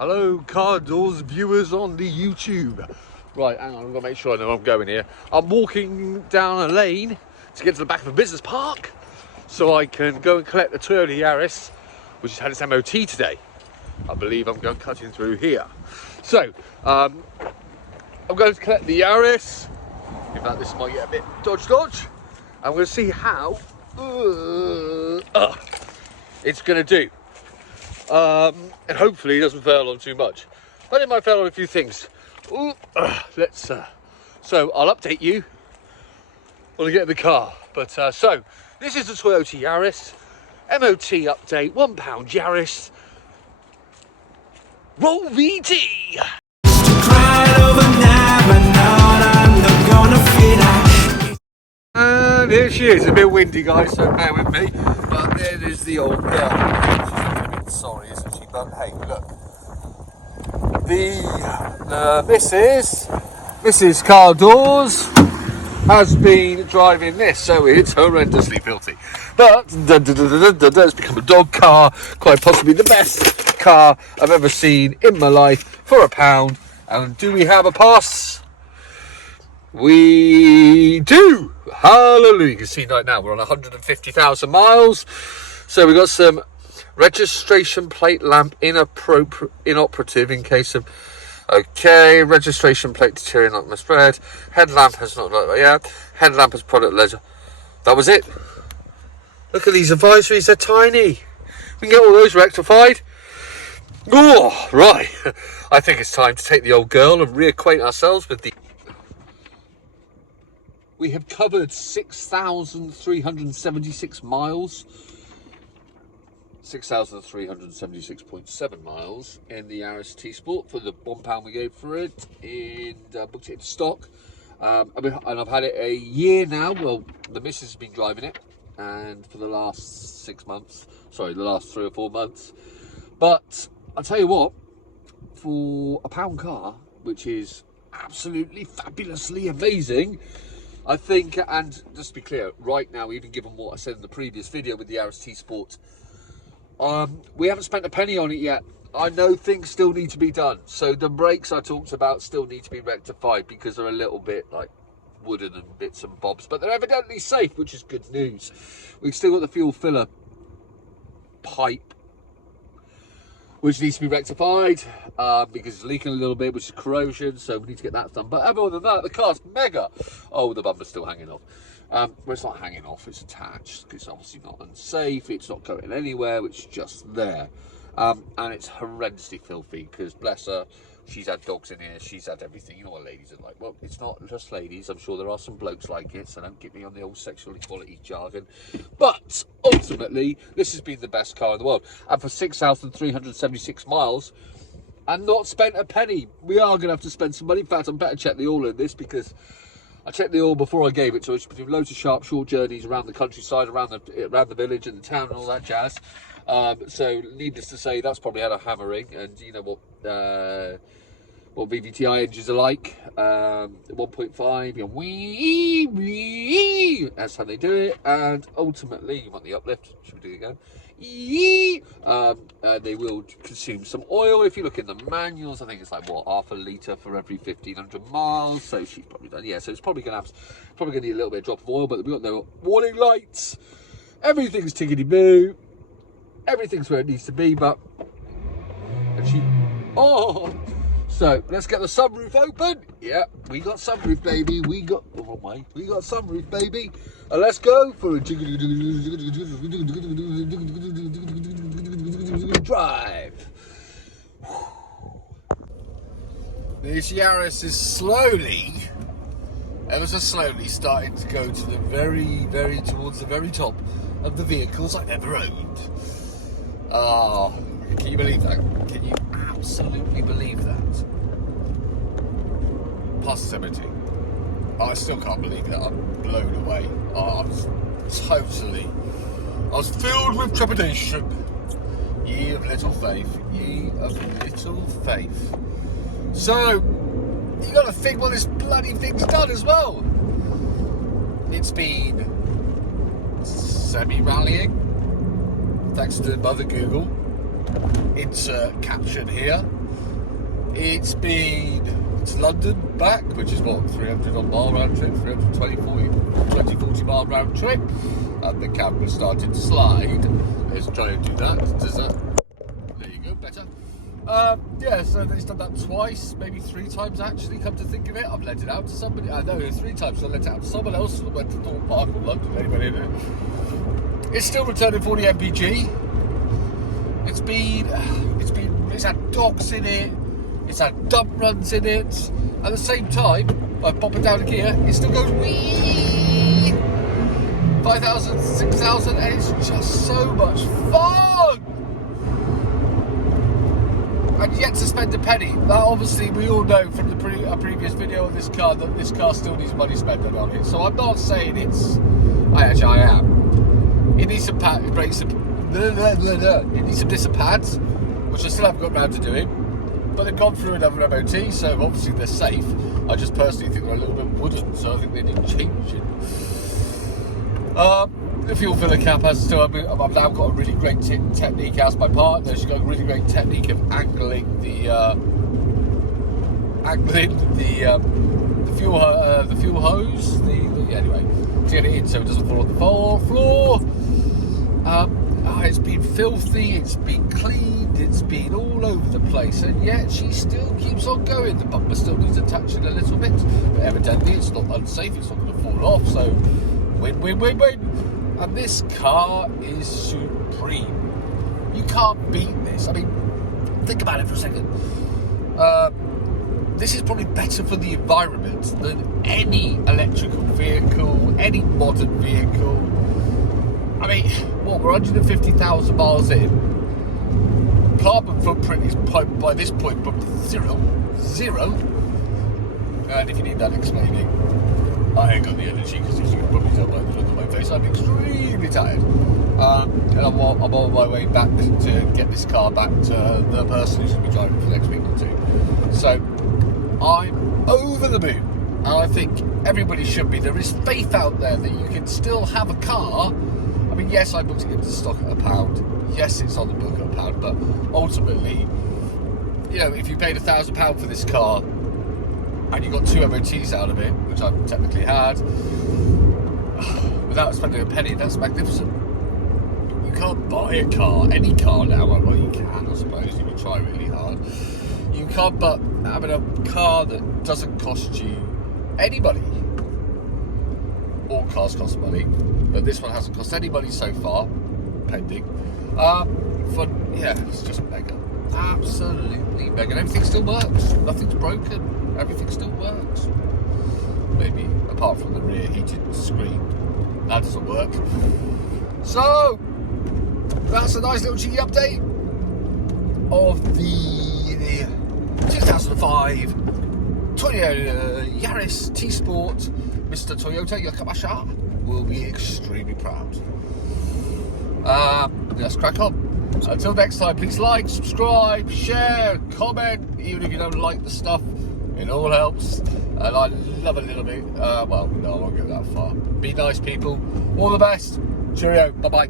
Hello, car doors viewers on the YouTube. Right, hang on, I've got to make sure I know where I'm going here. I'm walking down a lane to get to the back of a business park so I can go and collect the Toyota Yaris, which has had its MOT today. I believe I'm going cutting through here. So, I'm going to collect the Yaris. In fact, this might get a bit dodge. I'm going to see how it's going to do. And hopefully it doesn't fail on too much, but it might fail on a few things. So I'll update you when I get in the car. But so this is the Toyota Yaris MOT update. £1 Yaris. Roll VT. And here she is. It's a bit windy, guys, so bear with me. But there is the old girl. Sorry, isn't she? But hey, look, the Mrs. Car Daws has been driving this, so it's horrendously filthy. But it's become a dog car, quite possibly the best car I've ever seen in my life for £1. And do we have a pass? We do. Hallelujah! You can see right now we're on 150,000 miles, so we've got some registration plate lamp inoperative in case of registration plate deteriorating not misread. Headlamp has not headlamp has product ledger. That was it. Look at these advisories, they're tiny. We can get all those rectified. Oh, right. I think it's time to take the old girl and reacquaint ourselves with the... We have covered 6,376 miles. 6,376.7 miles in the Yaris T Sport for the £1 we gave for it, and booked it in stock. And I've had it a year now. Well, the missus has been driving it, and for the last 6 months, sorry, the last 3 or 4 months. But I'll tell you what, for £1 car, which is absolutely fabulously amazing, I think, and just to be clear, right now, even given what I said in the previous video with the Yaris T Sport, we haven't spent a penny on it yet. I know things still need to be done. So the brakes I talked about still need to be rectified because they're a little bit like wooden and bits and bobs, but they're evidently safe, which is good news. We've still got the fuel filler pipe, which needs to be rectified because it's leaking a little bit, which is corrosion, so we need to get that done. But other than that, the car's mega. Oh, the bumper's still hanging off. Well, it's not hanging off, it's attached. It's obviously not unsafe, it's not going anywhere, it's just there. And it's horrendously filthy because, bless her, she's had dogs in here, she's had everything. You know what ladies are like. Well, it's not just ladies, I'm sure there are some blokes like it, so don't get me on the old sexual equality jargon. But ultimately, this has been the best car in the world. And for 6,376 miles, and not spent a penny. We are going to have to spend some money. In fact, I better check the oil in this because I checked the oil before I gave it to her. She was doing loads of sharp, short journeys around the countryside, around the village and the town and all that jazz. So, needless to say, that's probably had a hammering. And you know what VVTi engines are like. 1.5, you know, wee, that's how they do it. And ultimately, you want the uplift. Should we do it again? They will consume some oil. If you look in the manuals, I think it's like what, half a litre for every 1,500 miles. So she's probably done, yeah. So it's probably going to need a little bit of drop of oil, but we've got no warning lights. Everything's tickety boo. Everything's where it needs to be, but so let's get the sunroof open. Yeah, we got sunroof, baby. We got sunroof, baby. And let's go for a drive. This Yaris is slowly, ever so slowly, starting to go to the very towards the very top of the vehicles I've ever owned. Oh, can you believe that? Can you absolutely believe that? Past 70. I still can't believe that. I'm blown away. I was filled with trepidation. Ye of little faith. Ye of little faith. So, you got to think what this bloody thing's done as well. It's been semi-rallying, thanks to Mother Google. Insert caption here. It's London back, which is what, 300 odd mile round trip, 320, 40 mile round trip, and the camera started to slide. Let's try and do that. Does that? There you go, better. Yeah, so he's done that twice, maybe 3 times actually, come to think of it. I've let it out to somebody. I know 3 times, so I let it out to someone else who went to Taunton Park in London, anybody in it. It's still returning 40 mpg. It's had dogs in it, it's had dump runs in it. At the same time, by popping down a gear, it still goes wee 5,000, 6,000, and it's just so much fun. And yet to spend a penny. That obviously we all know from a previous video of this car that this car still needs money spent on it. So I'm not saying I am. It needs some brakes, it needs some disc pads, which I still haven't got round to doing. But they've gone through another MOT, so obviously they're safe. I just personally think they're a little bit wooden, so I think they need changing. The fuel filler cap has to. I've now got a really great technique. As my partner, she's got a really great technique of angling the fuel hose. Anyway, to get it in so it doesn't fall on the floor. It's been filthy, it's been cleaned, it's been all over the place, and yet she still keeps on going. The bumper still needs attaching a little bit, but evidently it's not unsafe, it's not going to fall off, so win. And this car is supreme. You can't beat this. I mean, think about it for a second. This is probably better for the environment than any electrical vehicle, any modern vehicle. I mean, we're 150,000 miles in. Carbon footprint is by this point zero. And if you need that explaining, I ain't got the energy, because as you can probably tell by the look on my face, I'm extremely tired. And I'm on my way back to get this car back to the person who's going to be driving for the next week or 2. So I'm over the moon, and I think everybody should be. There is faith out there that you can still have a car. I mean, yes, I booked it into stock at £1. Yes, it's on the book at £1, but ultimately, if you paid £1,000 for this car and you got 2 MOTs out of it, which I've technically had, without spending a penny, that's magnificent. You can't buy a car, any car now. Well, you can, I suppose, if you try really hard. You can't, but having a car that doesn't cost you any money. All cars cost money, but this one hasn't cost any money so far, pending. It's just mega, absolutely mega. And everything still works. Nothing's broken. Everything still works. Maybe apart from the rear heated screen, that doesn't work. So that's a nice little cheeky update of the 2005 Toyota Yaris T Sport. Mr. Toyota Yaris will be extremely proud. Let's crack on. Until next time, please like, subscribe, share, comment. Even if you don't like the stuff, it all helps. And I love a little bit. No, I won't go that far. Be nice, people. All the best. Cheerio. Bye-bye.